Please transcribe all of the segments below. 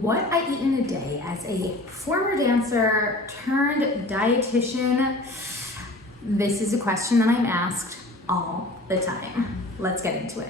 What I eat in a day as a former dancer turned dietitian. This is a question that I'm asked all the time. Let's get into it.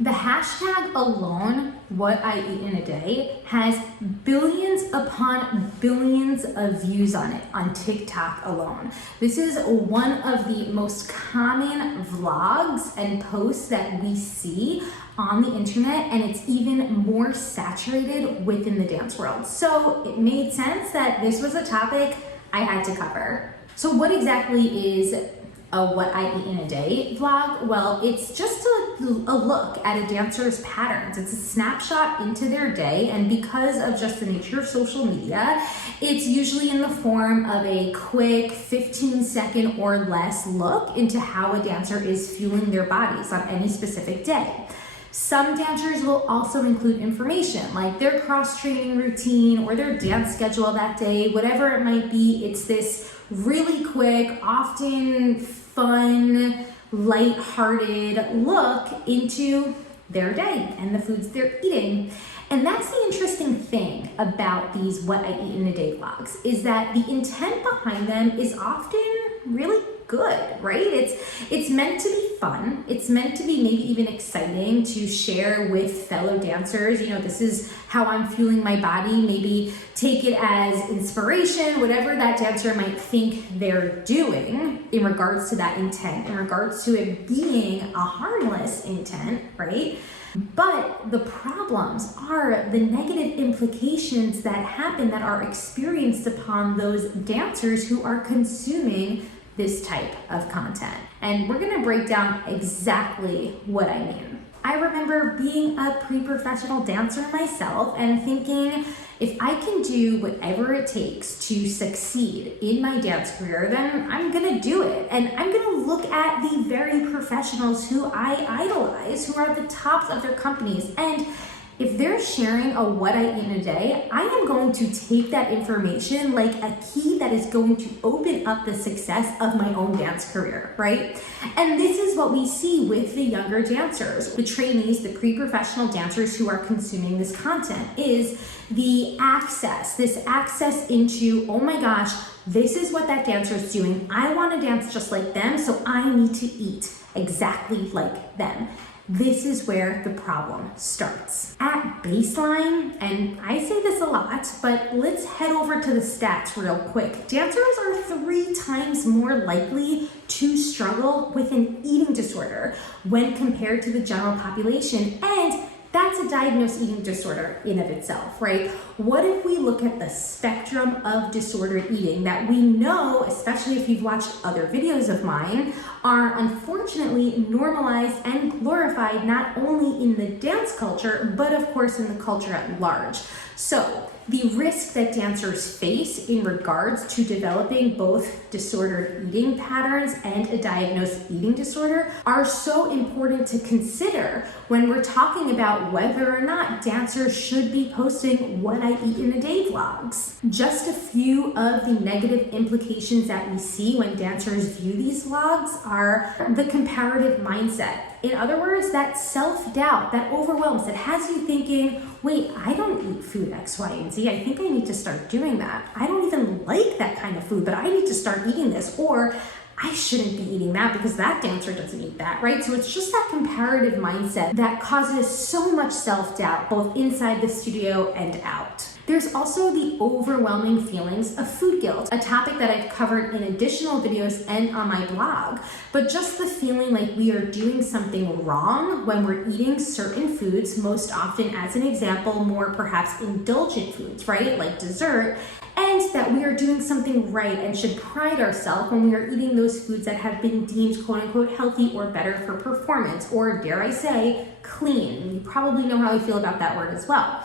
The hashtag alone, what I eat in a day, has billions upon billions of views on it on TikTok alone. This is one of the most common vlogs and posts that we see on the internet, and it's even more saturated within the dance world. So it made sense that this was a topic I had to cover. So what exactly is a what I eat in a day vlog? Well, it's just a look at a dancer's patterns. It's a snapshot into their day, and because of just the nature of social media, it's usually in the form of a quick 15-second or less look into how a dancer is fueling their bodies on any specific day. Some dancers will also include information like their cross-training routine or their dance schedule that day, whatever it might be. It's this really quick, often fun, light-hearted look into their day and the foods they're eating. And that's the interesting thing about these what I eat in a day vlogs, is that the intent behind them is often really good, right? It's meant to be fun. It's meant to be maybe even exciting to share with fellow dancers. You know, this is how I'm fueling my body. Maybe take it as inspiration, whatever that dancer might think they're doing in regards to that intent, in regards to it being a harmless intent, right? But the problems are the negative implications that happen, that are experienced upon those dancers who are consuming this type of content. And we're gonna break down exactly what I mean. I remember being a pre-professional dancer myself and thinking, if I can do whatever it takes to succeed in my dance career, then I'm gonna do it. And I'm gonna look at the very professionals who I idolize, who are at the tops of their companies. And if they're sharing a what I eat in a day, I am going to take that information like a key that is going to open up the success of my own dance career, right? And this is what we see with the younger dancers, the trainees, the pre-professional dancers who are consuming this content, is the access, this access into, oh my gosh, this is what that dancer is doing. I want to dance just like them, so I need to eat exactly like them. This is where the problem starts. At baseline, and I say this a lot, but let's head over to the stats real quick. Dancers are 3 times more likely to struggle with an eating disorder when compared to the general population, and that's a diagnosed eating disorder in of itself, right? What if we look at the spectrum of disordered eating that we know, especially if you've watched other videos of mine, are unfortunately normalized and glorified not only in the dance culture, but of course in the culture at large. So the risk that dancers face in regards to developing both disordered eating patterns and a diagnosed eating disorder are so important to consider when we're talking about whether or not dancers should be posting what I eat in a day vlogs. Just a few of the negative implications that we see when dancers view these vlogs are the comparative mindset. In other words, that self-doubt, that overwhelms, that has you thinking, wait, I don't eat food X, Y, and Z. I think I need to start doing that. I don't even like that kind of food, but I need to start eating this. Or I shouldn't be eating that because that dancer doesn't eat that, right? So it's just that comparative mindset that causes so much self-doubt, both inside the studio and out. There's also the overwhelming feelings of food guilt, a topic that I've covered in additional videos and on my blog, but just the feeling like we are doing something wrong when we're eating certain foods, most often, as an example, more perhaps indulgent foods, right, like dessert, and that we are doing something right and should pride ourselves when we are eating those foods that have been deemed quote-unquote healthy or better for performance, or dare I say, clean. You probably know how I feel about that word as well.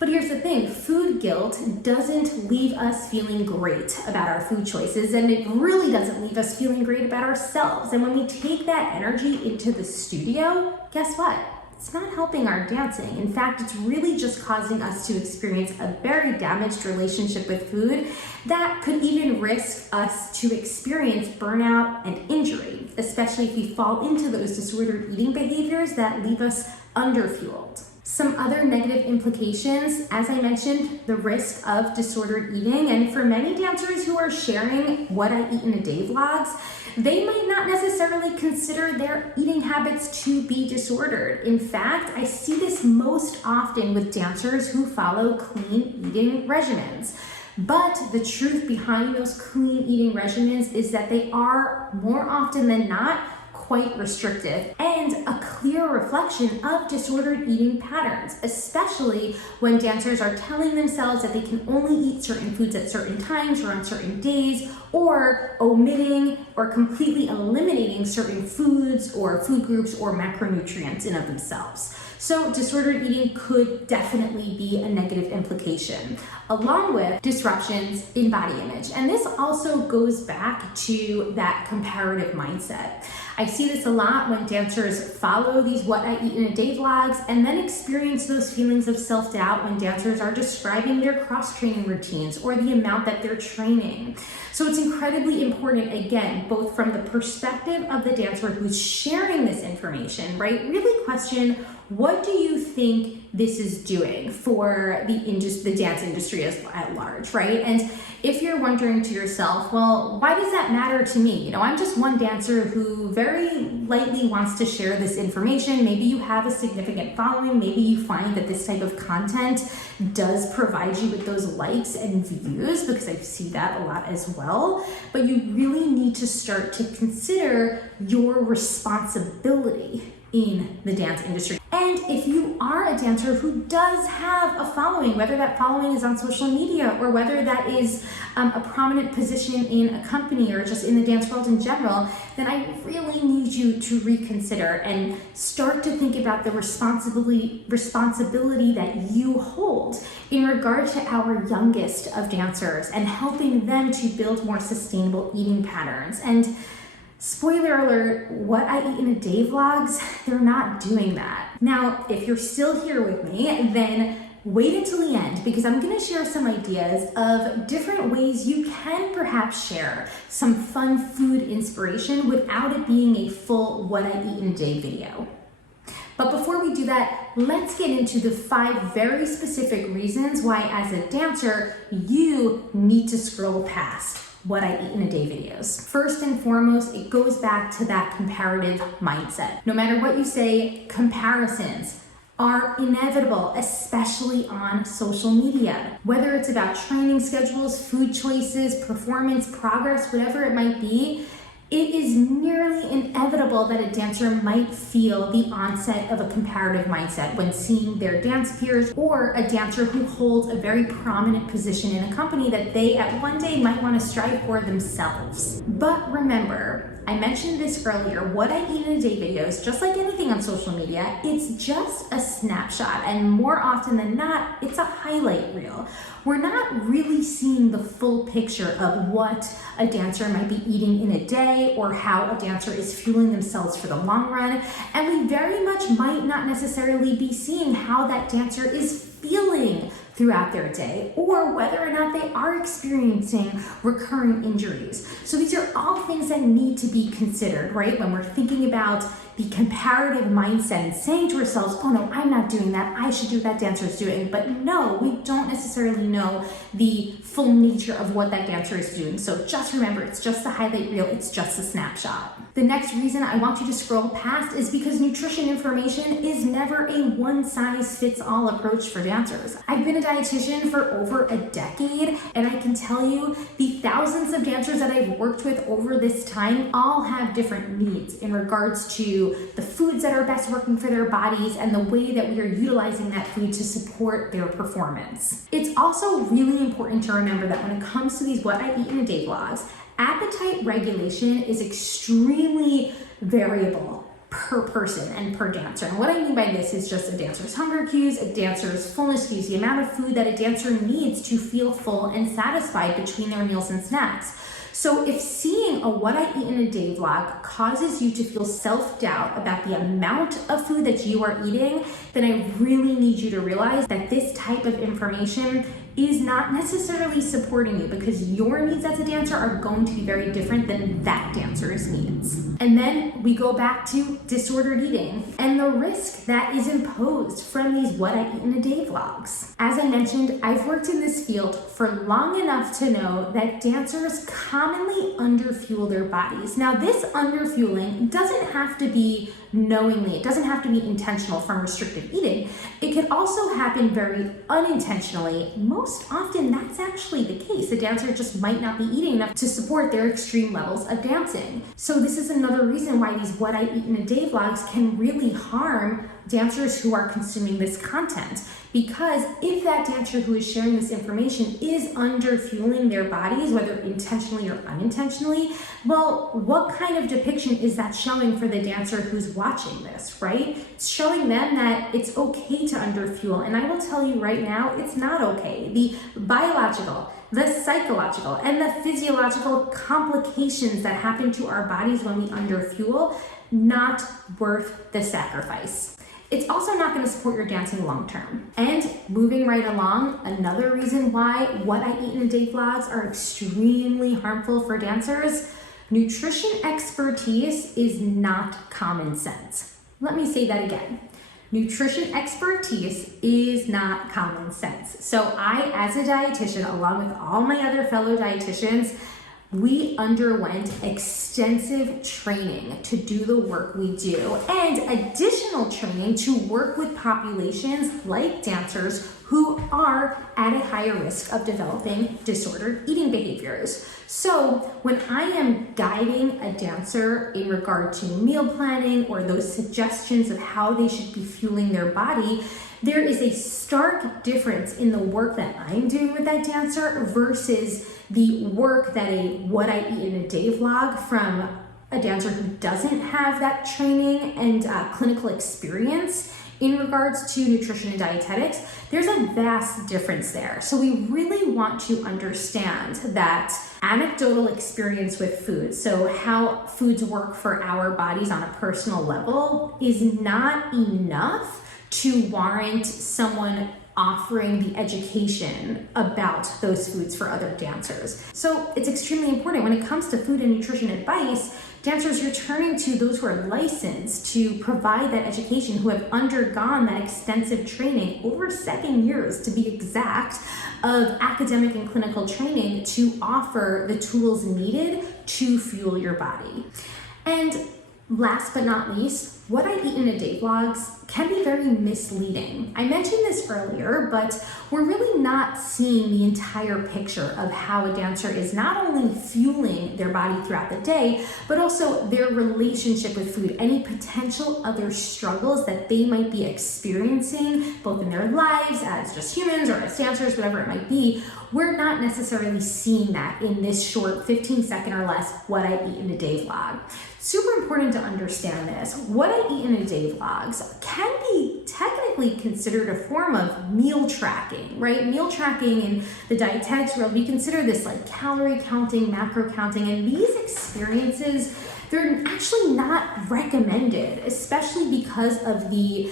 But here's the thing, food guilt doesn't leave us feeling great about our food choices, and it really doesn't leave us feeling great about ourselves. And when we take that energy into the studio, guess what? it's not helping our dancing. In fact, it's really just causing us to experience a very damaged relationship with food that could even risk us to experience burnout and injury, especially if we fall into those disordered eating behaviors that leave us underfueled. Some other negative implications, as I mentioned, the risk of disordered eating. And for many dancers who are sharing what I eat in a day vlogs, they might not necessarily consider their eating habits to be disordered. In fact, I see this most often with dancers who follow clean eating regimens. But the truth behind those clean eating regimens is that they are, more often than not, quite restrictive and a clear reflection of disordered eating patterns, especially when dancers are telling themselves that they can only eat certain foods at certain times or on certain days, or omitting or completely eliminating certain foods or food groups or macronutrients in of themselves. So disordered eating could definitely be a negative implication, along with disruptions in body image. And this also goes back to that comparative mindset. I see this a lot when dancers follow these what I eat in a day vlogs and then experience those feelings of self-doubt when dancers are describing their cross-training routines or the amount that they're training. So it's incredibly important, again, both from the perspective of the dancer who's sharing this information, right? Really question, what do you think this is doing for the dance industry at large, right? And if you're wondering to yourself, well, why does that matter to me? You know, I'm just one dancer who very lightly wants to share this information. Maybe you have a significant following. Maybe you find that this type of content does provide you with those likes and views, because I see that a lot as well. But you really need to start to consider your responsibility in the dance industry. And if you are a dancer who does have a following, whether that following is on social media or whether that is a prominent position in a company or just in the dance world in general, then I really need you to reconsider and start to think about the responsibility that you hold in regard to our youngest of dancers and helping them to build more sustainable eating patterns. And spoiler alert, what I eat in a day vlogs, they're not doing that. Now, if you're still here with me, then wait until the end, because I'm going to share some ideas of different ways you can perhaps share some fun food inspiration without it being a full what I eat in a day video. But before we do that, let's get into the 5 very specific reasons why, as a dancer, you need to scroll past what I eat in a day videos. First and foremost, it goes back to that comparative mindset. No matter what you say, comparisons are inevitable, especially on social media. Whether it's about training schedules, food choices, performance, progress, whatever it might be, it is nearly inevitable that a dancer might feel the onset of a comparative mindset when seeing their dance peers or a dancer who holds a very prominent position in a company that they at one day might want to strive for themselves. But remember, I mentioned this earlier, what I eat in a day videos, just like anything on social media, it's just a snapshot, and more often than not, it's a highlight reel. We're not really seeing the full picture of what a dancer might be eating in a day or how a dancer is fueling themselves for the long run, and we very much might not necessarily be seeing how that dancer is feeling throughout their day, or whether or not they are experiencing recurring injuries. So these are all things that need to be considered, right? When we're thinking about the comparative mindset and saying to ourselves, oh no, I'm not doing that, I should do what that dancer is doing. But no, we don't necessarily know the full nature of what that dancer is doing. So just remember, it's just a highlight reel, it's just a snapshot. The next reason I want you to scroll past is because nutrition information is never a one-size-fits-all approach for dancers. I've been a dietitian for over a decade, and I can tell you the thousands of dancers that I've worked with over this time all have different needs in regards to the foods that are best working for their bodies and the way that we are utilizing that food to support their performance. It's also really important to remember that when it comes to these what I eat in a day vlogs, appetite regulation is extremely variable per person and per dancer. And what I mean by this is just a dancer's hunger cues, a dancer's fullness cues, the amount of food that a dancer needs to feel full and satisfied between their meals and snacks. So if seeing a what I eat in a day vlog causes you to feel self-doubt about the amount of food that you are eating, then I really need you to realize that this type of information is not necessarily supporting you, because your needs as a dancer are going to be very different than that dancer's needs. And then we go back to disordered eating and the risk that is imposed from these what I eat in a day vlogs. As I mentioned, I've worked in this field for long enough to know that dancers commonly underfuel their bodies. Now, this underfueling doesn't have to be knowingly, it doesn't have to be intentional from restrictive eating. It can also happen very unintentionally. Most often that's actually the case. The dancer just might not be eating enough to support their extreme levels of dancing. So this is another reason why these what I eat in a day vlogs can really harm dancers who are consuming this content. Because if that dancer who is sharing this information is underfueling their bodies, whether intentionally or unintentionally, well, what kind of depiction is that showing for the dancer who's watching this, right? It's showing them that it's okay to underfuel. And I will tell you right now, it's not okay. The biological, the psychological, and the physiological complications that happen to our bodies when we underfuel, not worth the sacrifice. It's also not going to support your dancing long term. And moving right along, another reason why what I eat in a day vlogs are extremely harmful for dancers: nutrition expertise is not common sense. Let me say that again. Nutrition expertise is not common sense. So I, as a dietitian, along with all my other fellow dietitians, we underwent extensive training to do the work we do, and additional training to work with populations like dancers who are at a higher risk of developing disordered eating behaviors. So when I am guiding a dancer in regard to meal planning or those suggestions of how they should be fueling their body, there is a stark difference in the work that I'm doing with that dancer versus the work that a what I eat in a day vlog from a dancer who doesn't have that training and clinical experience in regards to nutrition and dietetics. There's a vast difference there. So we really want to understand that anecdotal experience with food, so how foods work for our bodies on a personal level, is not enough to warrant someone offering the education about those foods for other dancers. So it's extremely important when it comes to food and nutrition advice, dancers, you're turning to those who are licensed to provide that education, who have undergone that extensive training, over 7 years to be exact, of academic and clinical training to offer the tools needed to fuel your body. And last but not least, what I eat in a day vlogs can be very misleading. I mentioned this earlier, but we're really not seeing the entire picture of how a dancer is not only fueling their body throughout the day, but also their relationship with food, any potential other struggles that they might be experiencing, both in their lives as just humans or as dancers, whatever it might be. We're not necessarily seeing that in this short 15-second or less what I eat in a day vlog. Super important to understand this. What I eat in a day vlogs can be technically considered a form of meal tracking, right? Meal tracking in the dietetics world, we consider this like calorie counting, macro counting, and these experiences, they're actually not recommended, especially because of the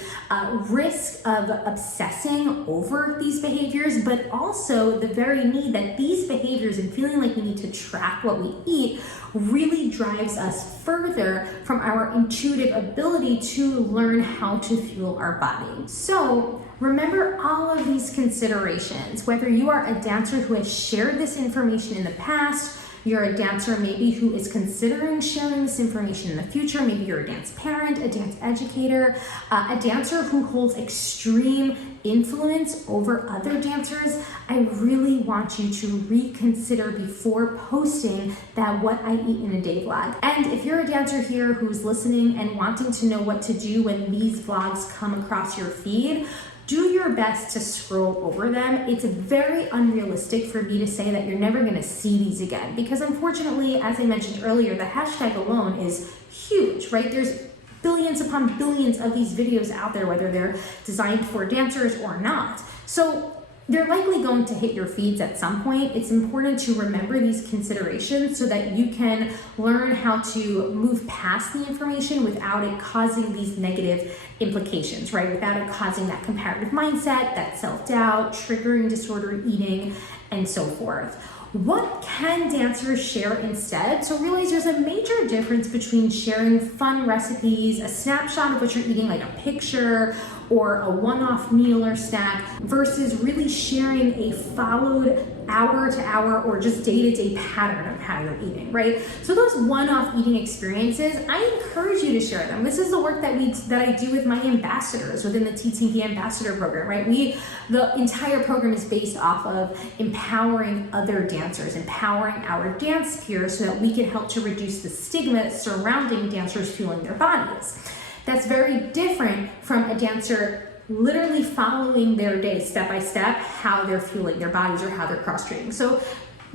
risk of obsessing over these behaviors, but also the very need that these behaviors and feeling like we need to track what we eat really drives us further from our intuitive ability to learn how to fuel our body. So remember all of these considerations, whether you are a dancer who has shared this information in the past, you're a dancer maybe who is considering sharing this information in the future, maybe you're a dance parent, a dance educator, a dancer who holds extreme influence over other dancers, I really want you to reconsider before posting that what I eat in a day vlog. And if you're a dancer here who's listening and wanting to know what to do when these vlogs come across your feed, do your best to scroll over them. It's very unrealistic for me to say that you're never gonna see these again, because unfortunately, as I mentioned earlier, the hashtag alone is huge, right? There's billions upon billions of these videos out there, whether they're designed for dancers or not. So they're likely going to hit your feeds at some point. It's important to remember these considerations so that you can learn how to move past the information without it causing these negative implications, right? Without it causing that comparative mindset, that self-doubt, triggering disordered eating, and so forth. What can dancers share instead? So realize there's a major difference between sharing fun recipes, a snapshot of what you're eating, like a picture, or a one-off meal or snack, versus really sharing a followed hour-to-hour or just day-to-day pattern of how you're eating, right? So those one-off eating experiences, I encourage you to share them. This is the work that I do with my ambassadors within the TTP Ambassador Program, right? The entire program is based off of empowering other dancers, empowering our dance peers so that we can help to reduce the stigma surrounding dancers fueling their bodies. That's very different from a dancer literally following their day step by step, how they're fueling their bodies or how they're cross-training. So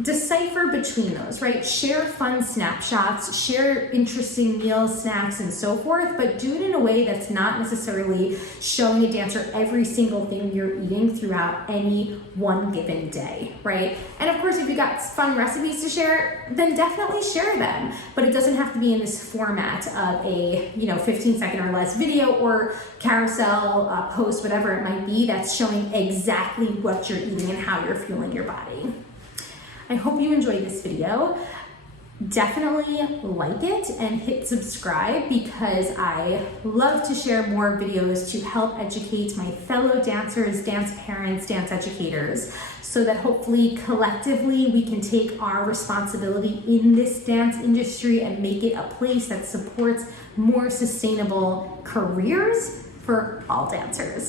decipher between those, right? Share fun snapshots, share interesting meals, snacks, and so forth, but do it in a way that's not necessarily showing a dancer every single thing you're eating throughout any one given day, right? And of course, if you got fun recipes to share, then definitely share them, but it doesn't have to be in this format of a 15-second or less video or carousel post, whatever it might be, that's showing exactly what you're eating and how you're fueling your body. I hope you enjoyed this video. Definitely like it and hit subscribe because I love to share more videos to help educate my fellow dancers, dance parents, dance educators, so that hopefully collectively we can take our responsibility in this dance industry and make it a place that supports more sustainable careers for all dancers.